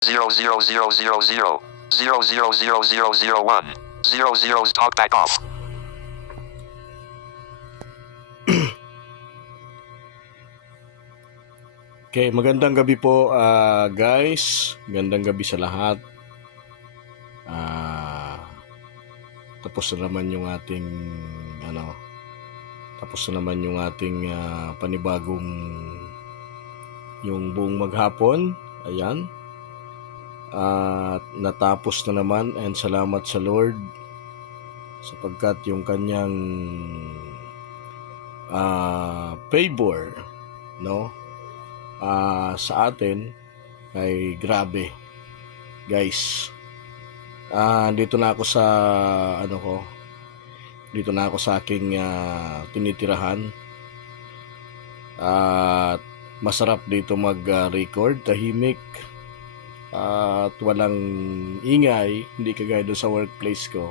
000000001 00 talk back off. Okay, magandang gabi po guys. Magandang gabi sa lahat. Tapos na naman yung ating panibagong yung buong maghapon. Ayan. Natapos na naman and salamat sa Lord sapagkat yung kanyang favor, no? Sa atin ay grabe guys. Dito na ako sa dito na ako sa aking tinitirahan at masarap dito mag-record, tahimik at walang ingay, hindi kagaya doon sa workplace ko.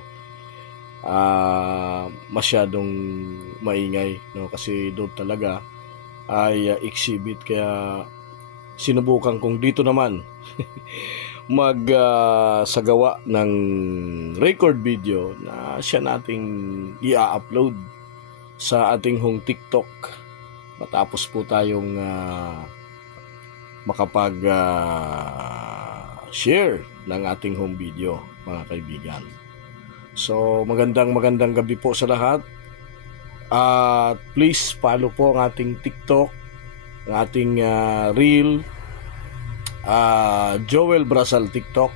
Masyadong maingay, no? Kasi doon talaga ay exhibit, kaya sinubukan kong dito naman sagawa ng record video na siya nating i-upload sa ating hong TikTok matapos po tayong makapag share ng ating home video, mga kaibigan. So magandang gabi po sa lahat. Please follow po ang ating TikTok, ang ating reel, Joel Brazal TikTok,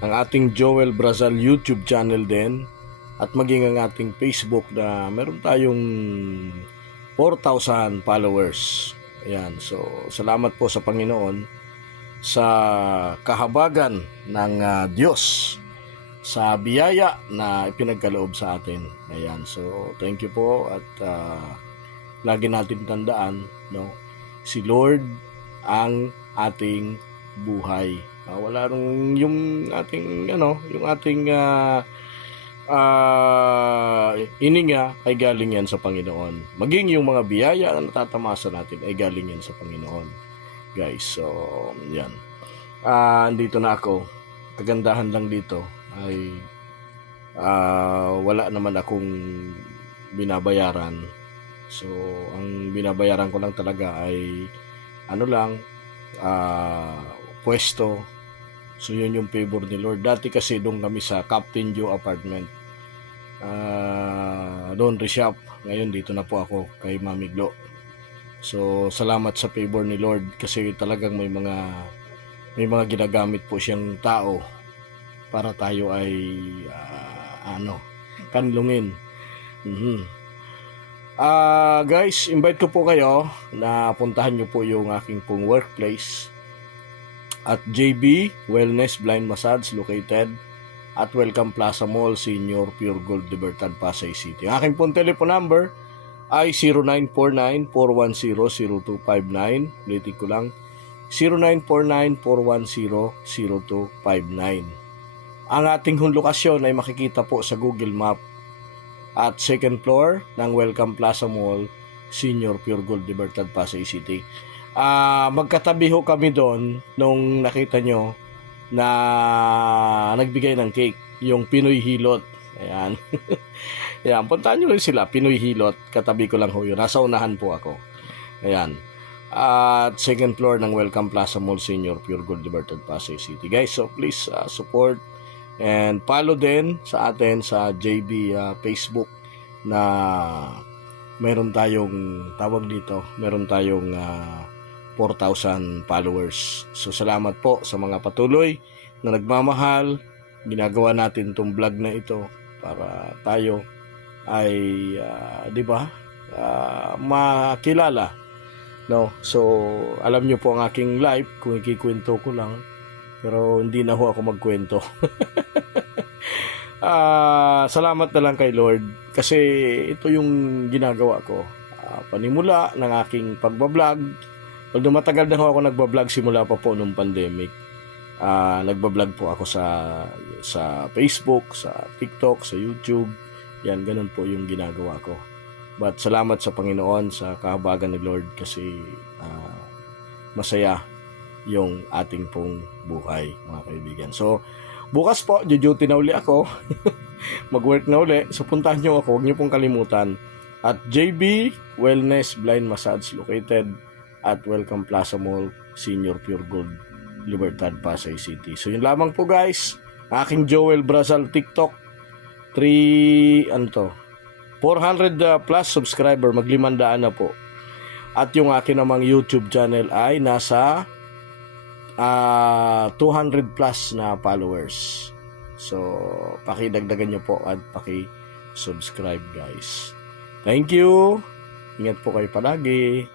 ang ating Joel Brazal YouTube channel din, at maging ang ating Facebook na meron tayong 4,000 followers. Ayan, so salamat po sa Panginoon sa kahabagan ng Diyos, sa biyaya na ipinagkaloob sa atin. Ayan, so thank you po, at lagi natin tandaan, no, si Lord ang ating buhay. Wala nung yung ating hininga ay galing yan sa Panginoon. Maging yung mga biyaya na natatamasa natin ay galing yan sa Panginoon, guys. So yan, dito na ako. Kagandahan lang dito ay wala naman akong binabayaran. So ang binabayaran ko lang talaga ay pwesto. So yun yung favor ni Lord. Dati kasi doon kami sa Captain Joe apartment, laundry shop. Ngayon dito na po ako kay Mami Glo. So salamat sa favor ni Lord, kasi talagang may mga ginagamit po siyang tao para tayo ay kanlungin. Guys, invite ko po kayo na puntahan nyo po yung aking pong workplace at JB Wellness Blind Massage, located at Welcome Plaza Mall, Senior Pure Gold, Libertad, Pasay City. Ang aking pong telephone number ay 0949-410-0259. Ulitin ko lang, 0949-410-0259. Ang ating lokasyon ay makikita po sa Google Map at second floor ng Welcome Plaza Mall, Senior Pure Gold, Libertad, Pasay City. Magkatabi ho kami doon nung nakita nyo na nagbigay ng cake, yung Pinoy Hilot. Ayan. Ayan, puntahan nyo rin sila, Pinoy Hilot. Katabi ko lang ho yun. Nasa unahan po ako. Ayan. At second floor ng Welcome Plaza Mall, Senior Pure Gold, Libertad, Pasay City. Guys, so please support and follow din sa atin sa JB Facebook, na meron tayong meron tayong 4,000 followers. So salamat po sa mga patuloy na nagmamahal. Ginagawa natin tong vlog na ito para tayo ay makilala, no? So alam nyo po ang aking life kung ikikwento ko lang, pero hindi na ho ako magkwento. Salamat na lang kay Lord, kasi ito yung ginagawa ko, panimula ng aking pagbablog. Although matagal na ho ako nagbablog, simula pa po nung pandemic. Nagbablog po ako sa Facebook, sa TikTok, sa YouTube. Yan, ganun po yung ginagawa ko. But salamat sa Panginoon sa kahabagan ni Lord, kasi masaya yung ating pong buhay, mga kaibigan. So, bukas po, duty na uli ako. Mag-work na uli. So, puntahan nyo ako. Huwag nyo pong kalimutan. At JB Wellness Blind Massage located at Welcome Plaza Mall, Senior Pure Gold, Libertad, Pasay City. So, yun lamang po guys. Aking Joel Brazal TikTok. 400 plus subscriber. Mag-500 na po. At yung akin namang YouTube channel ay nasa 200 plus na followers. So, pakidagdagan nyo po at paki-subscribe guys. Thank you. Ingat po kayo palagi.